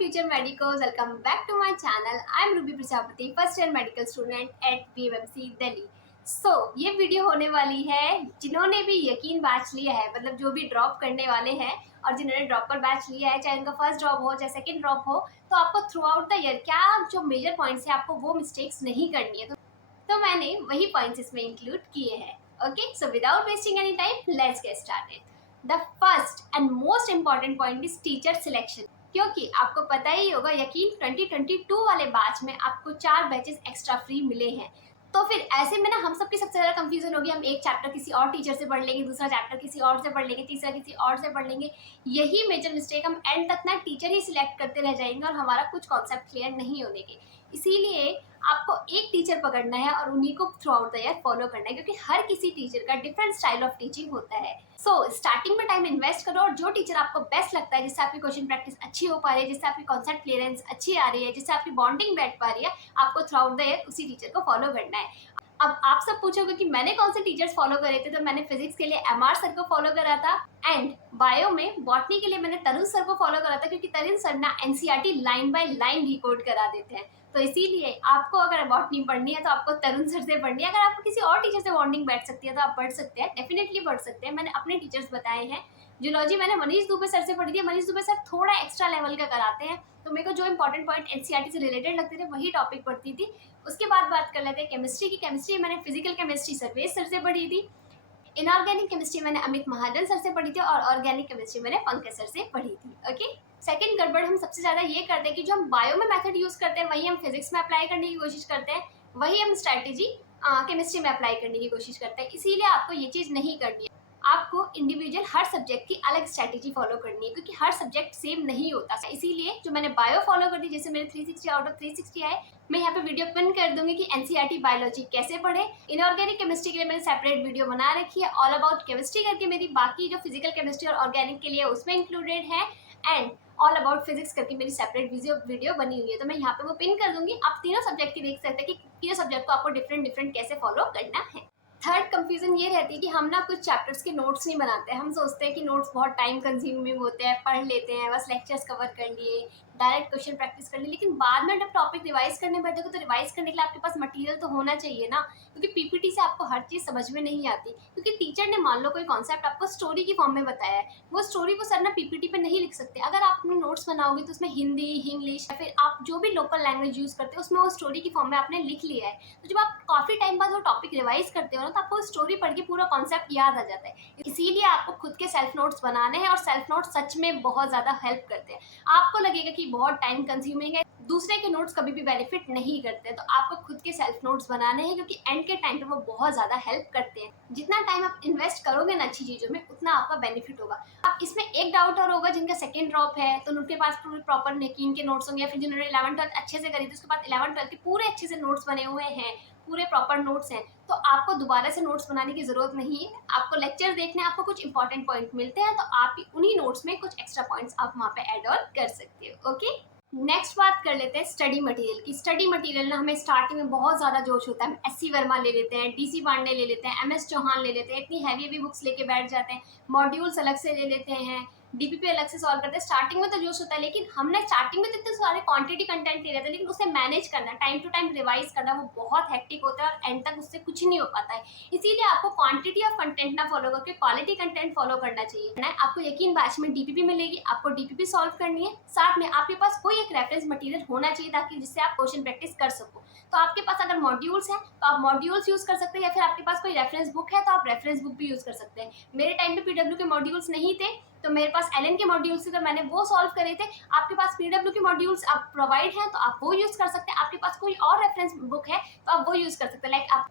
future medicos, welcome back to my channel. I am Ruby Prajapati, first year medical student at BMC Delhi. So ये video होने वाली है जिन्होंने भी यकीन बैच लिया है, मतलब जो भी ड्रॉप करने वाले हैं और जिन्होंने ड्रॉपर बैच लिया है, चाहे उनका फर्स्ट ड्रॉप हो चाहे सेकंड ड्रॉप हो, तो आपको थ्रू आउट द ईयर क्या जो मेजर पॉइंट्स है आपको वो मिस्टेक्स नहीं करनी है। तो मैंने वही पॉइंट्स इसमें इंक्लूड किए हैं। Okay, so without wasting any time let's get started. The first and most important point is teacher selection. क्योंकि आपको पता ही होगा, यकीन 2022 वाले बैच में आपको 4 बैचेस एक्स्ट्रा फ्री मिले हैं। तो फिर ऐसे में ना हम सबकी सबसे ज़्यादा कंफ्यूजन होगी, हम एक चैप्टर किसी और टीचर से पढ़ लेंगे, दूसरा चैप्टर किसी और से पढ़ लेंगे, तीसरा किसी और से पढ़ लेंगे। यही मेजर मिस्टेक, हम एंड तक ना टीचर ही सिलेक्ट करते रह जाएंगे और हमारा कुछ कॉन्सेप्ट क्लियर नहीं होने के। इसीलिए आपको एक टीचर पकड़ना है और उन्हीं को through out the year follow करना है, क्योंकि हर किसी टीचर का डिफरेंट स्टाइल ऑफ टीचिंग होता है। सो स्टार्टिंग में टाइम इन्वेस्ट करो और जो टीचर आपको बेस्ट लगता है, जिससे आपकी क्वेश्चन प्रैक्टिस अच्छी हो पा रही है, जिससे आपकी कॉन्सेप्ट क्लियरेंस अच्छी आ रही है, जिससे आपकी बॉन्डिंग बैठ पा रही है, आपको थ्रू आउट द ईयर उसी टीचर को फॉलो करना है। अब आप सब पूछोगे कि मैंने कौन से टीचर्स फॉलो करे थे, तो मैंने फिजिक्स के लिए एमआर सर को फॉलो करा था एंड बायो में बॉटनी के लिए मैंने तरुण सर को फॉलो करा था, क्योंकि तरुण सर ना NCERT line by line record करा देते हैं। तो इसीलिए आपको अगर बॉटनी पढ़नी है तो आपको तरुण सर से पढ़नी है। अगर आपको किसी और टीचर से बॉन्डिंग बैठ सकती है तो आप पढ़ सकते हैं, डेफिनेटली पढ़ सकते हैं। मैंने अपने टीचर्स बताए हैं। जूलॉजी मैंने मनीष दुबे सर से पढ़ी थी। मनीष दुबे सर थोड़ा एक्स्ट्रा लेवल का कराते हैं, तो मेरे को जो इंपॉर्टेंट पॉइंट एनसीईआरटी से रिलेटेड लगते थे वही टॉपिक पढ़ती थी। उसके बाद बात कर लेते हैं केमिस्ट्री की। केमिस्ट्री मैंने फिजिकल केमिस्ट्री सर्वेश सर से पढ़ी थी। इनऑर्गेनिक केमिस्ट्री मैंने अमित महाजन सर से पढ़ी थी और ऑर्गेनिक केमिस्ट्री मैंने पंकज सर से पढ़ी थी। ओके, सेकंड गड़बड़ हम सबसे ज़्यादा ये करते हैं कि जो हम बायो में मेथड यूज़ करते हैं वही हम फिजिक्स में अप्लाई करने की कोशिश करते हैं, वही हम स्ट्रैटेजी केमिस्ट्री में अप्लाई करने की कोशिश करते हैं। इसीलिए आपको ये चीज़ नहीं करनी है। आपको इंडिविजुअल हर सब्जेक्ट की अलग स्ट्रैटेजी फॉलो करनी है, क्योंकि हर सब्जेक्ट सेम नहीं होता। इसीलिए जो मैंने बायो फॉलो कर दी, जैसे मेरे 360 आउट ऑफ 360 आए, मैं यहाँ पे वीडियो पिन कर दूंगी कि एनसीईआरटी बायोलॉजी कैसे पढ़े। इनऑर्गेनिक केमिस्ट्री के लिए मैंने सेपरेट वीडियो बना रखी है, ऑल अबाउट केमिस्ट्री करके मेरी, बाकी जो फिजिकल केमिस्ट्री और ऑर्गेनिक के लिए उसमें इंक्लूडेड है, एंड ऑल अबाउट फिजिक्स करके मेरी सेपरेट वीडियो बनी हुई है। तो मैं यहाँ पे वो पिन कर दूंगी। आप तीनों सब्जेक्ट की देख सकते हैं कि तीनों सब्जेक्ट को आपको डिफरेंट कैसे फॉलो करना है। थर्ड कंफ्यूजन ये रहती है कि हम ना कुछ चैप्टर्स के नोट्स नहीं बनाते हैं। हम सोचते हैं कि नोट्स बहुत टाइम कंज्यूमिंग होते हैं, पढ़ लेते हैं, बस लेक्चर्स कवर कर लिए, डायरेक्ट क्वेश्चन प्रैक्टिस कर ली, लेकिन बाद में जब टॉपिक रिवाइज करने बैठोगे तो रिवाइज करने के लिए आपके पास मटेरियल तो होना चाहिए ना, क्योंकि पीपीटी से आपको हर चीज़ समझ में नहीं आती। क्योंकि टीचर ने मान लो कोई कॉन्सेप्ट आपको स्टोरी की फॉर्म में बताया है, वो स्टोरी को सर ना पीपीटी पे नहीं लिख सकते। अगर आप अपने नोट्स बनाओगे तो उसमें हिंदी, इंग्लिश या फिर आप जो भी लोकल लैंग्वेज यूज़ करते हो उसमें वो स्टोरी की फॉर्म में आपने लिख लिया है। तो जब आप काफ़ी टाइम बाद वो टॉपिक रिवाइज करते हो ना, तो आपको स्टोरी पढ़ के पूरा कॉन्सेप्ट याद आ जाता है। इसीलिए आपको खुद के सेल्फ नोट्स बनाने हैं, और सेल्फ नोट्स सच में बहुत ज़्यादा हेल्प करते हैं। आपको लगेगा कि बहुत टाइम कंज्यूमिंग है, दूसरे के नोट्स कभी भी बेनिफिट नहीं करते, तो आपको खुद के सेल्फ नोट्स बनाने हैं, क्योंकि एंड के टाइम पे वो बहुत ज़्यादा हेल्प करते हैं। जितना टाइम आप इन्वेस्ट करोगे ना अच्छी चीज़ों में, उतना आपका बेनिफिट होगा। अब इसमें एक डाउट और होगा, जिनका सेकंड ड्रॉप है तो उनके पास पूरे प्रॉपर यकीन के नोट्स होंगे, या फिर जिन्होंने 11th-12th अच्छे से करी थी उसके बाद 11th-12th के पूरे अच्छे से नोट्स बने हुए हैं, पूरे प्रॉपर नोट्स हैं, तो आपको दोबारा से नोट्स बनाने की ज़रूरत नहीं है। आपको लेक्चर देखने, आपको कुछ इंपॉर्टेंट पॉइंट मिलते हैं, तो आप उन्हीं नोट्स में कुछ एक्स्ट्रा पॉइंट्स आप वहाँ पे ऐड ऑन कर सकते हो। ओके, नेक्स्ट बात कर लेते हैं स्टडी मटेरियल की। स्टडी मटेरियल ना हमें स्टार्टिंग में बहुत ज़्यादा जोश होता है, हम एस.सी. वर्मा ले लेते हैं, डी.सी. पांडे ले लेते हैं, एम.एस. चौहान ले लेते हैं, इतनी हैवी बुक्स लेके बैठ जाते हैं, मॉड्यूल्स अलग से ले लेते हैं, डीपीपी अलग से सॉल्व करते हैं। स्टार्टिंग में तो जोश होता है, लेकिन हमने स्टार्टिंग में तो इतने सारे क्वांटिटी कंटेंट ले रहे थे, लेकिन उसे मैनेज करना, टाइम टू टाइम रिवाइज करना, वो बहुत हेक्टिक होता है और एंड तक उससे कुछ नहीं हो पाता है। इसीलिए आपको क्वांटिटी ऑफ कंटेंट ना फॉलो करके क्वालिटी कंटेंट फॉलो करना चाहिए। आपको यकीन बैच में डीपीपी मिलेगी, आपको डीपीपी सॉल्व करनी है, साथ में आपके पास कोई एक रेफरेंस मटेरियल होना चाहिए ताकि जिससे आप क्वेश्चन प्रैक्टिस कर सको। तो आपके पास अगर मॉड्यूल्स हैं तो आप मॉड्यूल्स यूज कर सकते हैं, या फिर आपके पास कोई रेफरेंस बुक है तो आप रेफरेंस बुक भी यूज कर सकते हैं। मेरे टाइम पे पीडब्ल्यू के मॉड्यूल्स नहीं थे, तो मेरे पास एलएन के मॉड्यूल्स थे, तो मैंने वो सॉल्व करे थे। आपके पास पीडब्ल्यू के मॉड्यूल्स आप प्रोवाइड हैं तो आप वो यूज कर सकते हैं। आपके पास कोई और रेफरेंस बुक है तो आप वो यूज कर सकते हैं। लाइक आप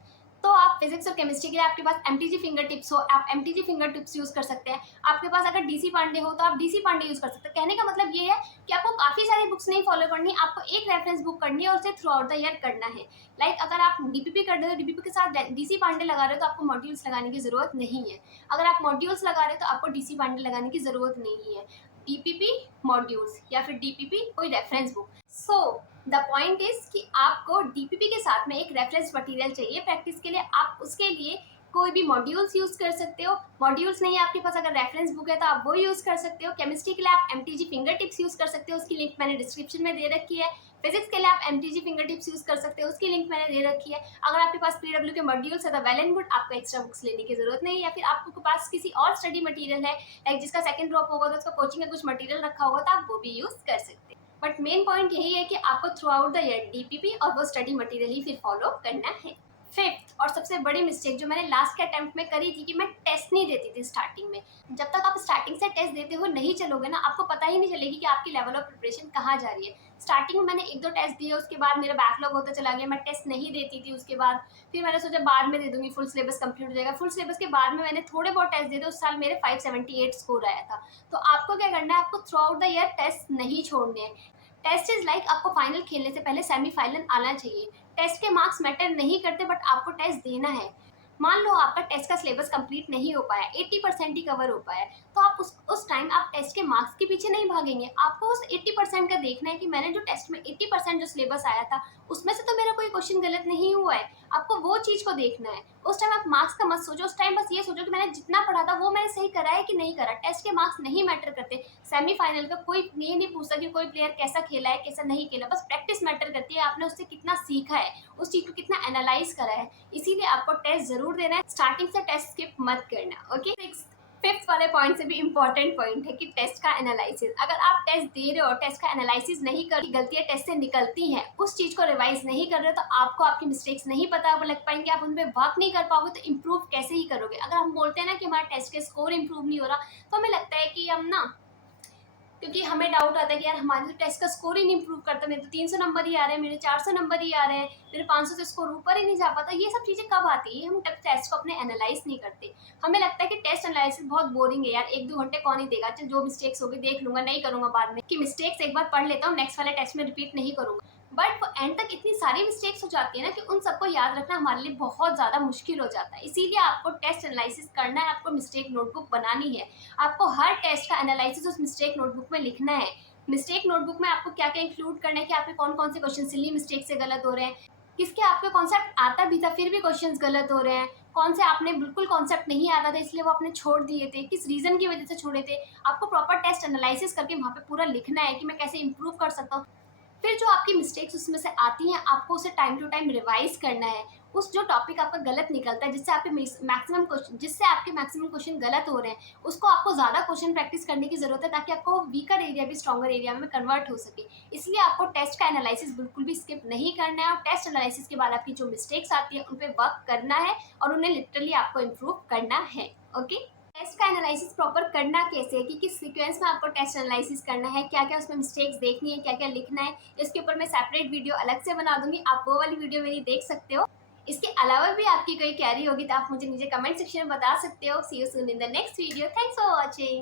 फिजिक्स और केमिस्ट्री के लिए आपके पास एमटीजी फिंगर टिप्स हो, आप एमटीजी फिंगर टिप्स यूज कर सकते हैं। आपके पास अगर डीसी पांडे हो तो आप डीसी पांडे यूज कर सकते हैं। कहने का मतलब ये है कि आपको काफी सारी बुक्स नहीं फॉलो करनी, आपको एक रेफरेंस बुक करनी है और उसे थ्रू आउट द ईयर करना है। लाइक अगर आप डीपीपी कर रहे हो, डीपीपी के साथ डीसी पांडे लगा रहे हो, तो आपको मॉड्यूल्स लगाने की जरूरत नहीं है। अगर आप मॉड्यूल्स लगा रहे हो तो आपको डीसी पांडे लगाने की जरूरत नहीं है। डीपीपी मॉड्यूल्स या फिर डीपीपी कोई reference book. So the point is कि आपको डीपीपी के साथ में एक रेफरेंस मटेरियल चाहिए प्रैक्टिस के लिए। आप उसके लिए कोई भी मॉड्यूल्स यूज़ कर सकते हो। मॉड्यूल्स नहीं है आपके पास, अगर रेफरेंस बुक है तो आप वो यूज़ कर सकते हो। केमिस्ट्री के लिए आप एमटीजी फिंगर टिप्स यूज़ कर सकते हो, उसकी लिंक मैंने डिस्क्रिप्शन में दे रखी है। फिजिक्स के लिए आप एमटीजी फिंगर टिप्स यूज़ कर सकते हो, उसकी लिंक मैंने दे रखी है। अगर आपके पास पीडब्ल्यू के मॉड्यूल्स है तो वेल एंड गुड, आपको एक्स्ट्रा बुक्स लेने की जरूरत नहीं है। या फिर आपके पास किसी और स्टडी मटेरियल है, लाइक जिसका सेकंड ड्रॉप होगा तो उसका कोचिंग का कुछ मटेरियल रखा होगा तो आप वो भी यूज़ कर सकते हैं। बट मेन पॉइंट यही है कि आपको throughout the year DPP और वो स्टडी मटेरियल ही फिर फॉलो करना है। फिफ्थ और सबसे बड़ी मिस्टेक जो मैंने लास्ट के अटेम्प्ट में करी थी कि मैं टेस्ट नहीं देती थी स्टार्टिंग में। जब तक आप स्टार्टिंग से टेस्ट देते हो नहीं चलोगे ना, आपको पता ही नहीं चलेगी कि आपकी लेवल ऑफ प्रिपरेशन कहाँ जा रही है। स्टार्टिंग में मैंने 1-2 टेस्ट दिए, उसके बाद मेरा बैकलॉग होता चला गया, मैं टेस्ट नहीं देती थी। उसके बाद फिर मैंने सोचा बाद में दे दूंगी, फुल सिलेबस कंप्लीट हो जाएगा। फुल सिलेबस के बाद में मैंने थोड़े बहुत टेस्ट दिए थे, उस साल मेरे 578 स्कोर आया था। तो आपको क्या करना है, आपको throughout the year test नहीं छोड़ने हैं। टेस्ट इज लाइक आपको फाइनल खेलने से पहले सेमीफाइनल आना चाहिए। टेस्ट के मार्क्स मैटर नहीं करते, बट आपको टेस्ट देना है। मान लो आपका टेस्ट का सिलेबस कंप्लीट नहीं हो पाया, 80% ही कवर हो पाया, तो आप उस टाइम आप टेस्ट के मार्क्स के पीछे नहीं भागेंगे। आपको उस 80% का देखना है कि मैंने जो टेस्ट में 80% जो सिलेबस आया था उसमें से तो मेरा कोई क्वेश्चन गलत नहीं हुआ है। आपको वो चीज़ को देखना है। उस टाइम आप मार्क्स का मत सोचो, उस टाइम बस ये सोचो कि मैंने जितना पढ़ा था वो मैंने सही करा है कि नहीं करा। टेस्ट के मार्क्स नहीं मैटर करते। सेमीफाइनल का कोई ये नहीं पूछता कि कोई प्लेयर कैसा खेला है कैसा नहीं खेला, बस प्रैक्टिस मैटर करती है। आपने उससे कितना सीखा है, उस चीज़ को कितना एनालाइज करा है। इसीलिए आपको टेस्ट जरूर देना है, स्टार्टिंग से टेस्ट स्किप मत करना। ओके, फिफ्थ वाले पॉइंट से भी इंपॉर्टेंट पॉइंट है कि टेस्ट का एनालिसिस। अगर आप टेस्ट दे रहे हो, टेस्ट का एनालिसिस नहीं कर, गलतियां टेस्ट से निकलती हैं, उस चीज को रिवाइज नहीं कर रहे हो, तो आपको आपकी मिस्टेक्स नहीं पता लग पाएंगे, आप उन पर वर्क नहीं कर पाओगे, तो इम्प्रूव कैसे ही करोगे। अगर हम बोलते हैं ना कि हमारा टेस्ट के स्कोर इम्प्रूव नहीं हो रहा, तो हमें लगता है कि हम ना, क्योंकि हमें डाउट आता है कि यार हमारे तो टेस्ट का स्कोर ही नहीं इंप्रूव करता, मेरे तो 300 नंबर ही आ रहे हैं, मेरे 400 नंबर ही आ रहे हैं, मेरे 500 से स्कोर ऊपर ही नहीं जा पाता। ये सब चीज़ें कब आती है, हम टेस्ट को अपने एनालाइज नहीं करते। हमें लगता है कि टेस्ट एनालिसिस बहुत बोरिंग है यार, 1-2 घंटे कौन ही देगा, चल जो मिस्टेक्स होगी देख लूंगा, नहीं करूंगा बाद में, कि मिस्टेक्स एक बार पढ़ लेता हूँ, नेक्स्ट वाले टेस्ट में रिपीट नहीं करूंगा। बट वो एंड तक इतनी सारी मिस्टेक्स हो जाती है ना कि उन सबको याद रखना हमारे लिए बहुत ज़्यादा मुश्किल हो जाता है। इसीलिए आपको टेस्ट एनालिसिस करना है, आपको मिस्टेक नोटबुक बनानी है, आपको हर टेस्ट का एनालिसिस उस मिस्टेक नोटबुक में लिखना है। मिस्टेक नोटबुक में आपको क्या क्या इंक्लूड करना है कि आपके कौन कौन से क्वेश्चन सिली मिस्टेक से गलत हो रहे हैं, किसके आपके कॉन्सेप्ट आता भी था फिर भी क्वेश्चंस गलत हो रहे हैं, कौन से आपने बिल्कुल कॉन्सेप्ट नहीं आता था इसलिए वो आपने छोड़ दिए थे, किस रीजन की वजह से छोड़े थे। आपको प्रॉपर टेस्ट एनालिसिस करके वहाँ पे पूरा लिखना है कि मैं कैसे इंप्रूव कर सकता हूँ। फिर जो आपकी मिस्टेक्स उसमें से आती हैं, आपको उसे टाइम टू टाइम रिवाइज करना है। उस जो टॉपिक आपका गलत निकलता है, जिससे आपके मैक्सिमम क्वेश्चन गलत हो रहे हैं, उसको आपको ज़्यादा क्वेश्चन प्रैक्टिस करने की जरूरत है, ताकि आपको वीकर एरिया भी स्ट्रॉन्गर एरिया में कन्वर्ट हो सके। इसलिए आपको टेस्ट का एनालिसिस बिल्कुल भी स्किप नहीं करना है, और टेस्ट एनालिसिस के बाद आपकी जो मिस्टेक्स आती है उन पर वर्क करना है और उन्हें लिटरली आपको इम्प्रूव करना है। ओके, टेस्ट का एनालिसिस प्रॉपर करना कैसे है, कि किस सीक्वेंस में आपको टेस्ट एनालिसिस करना है, क्या क्या उसमें मिस्टेक्स देखनी है, क्या क्या लिखना है, इसके ऊपर मैं सेपरेट वीडियो अलग से बना दूंगी, आप वो वाली वीडियो मेरी देख सकते हो। इसके अलावा भी आपकी कोई क्वेरी होगी तो आप मुझे नीचे कमेंट सेक्शन में बता सकते हो। See you soon in the next video. Thanks for watching.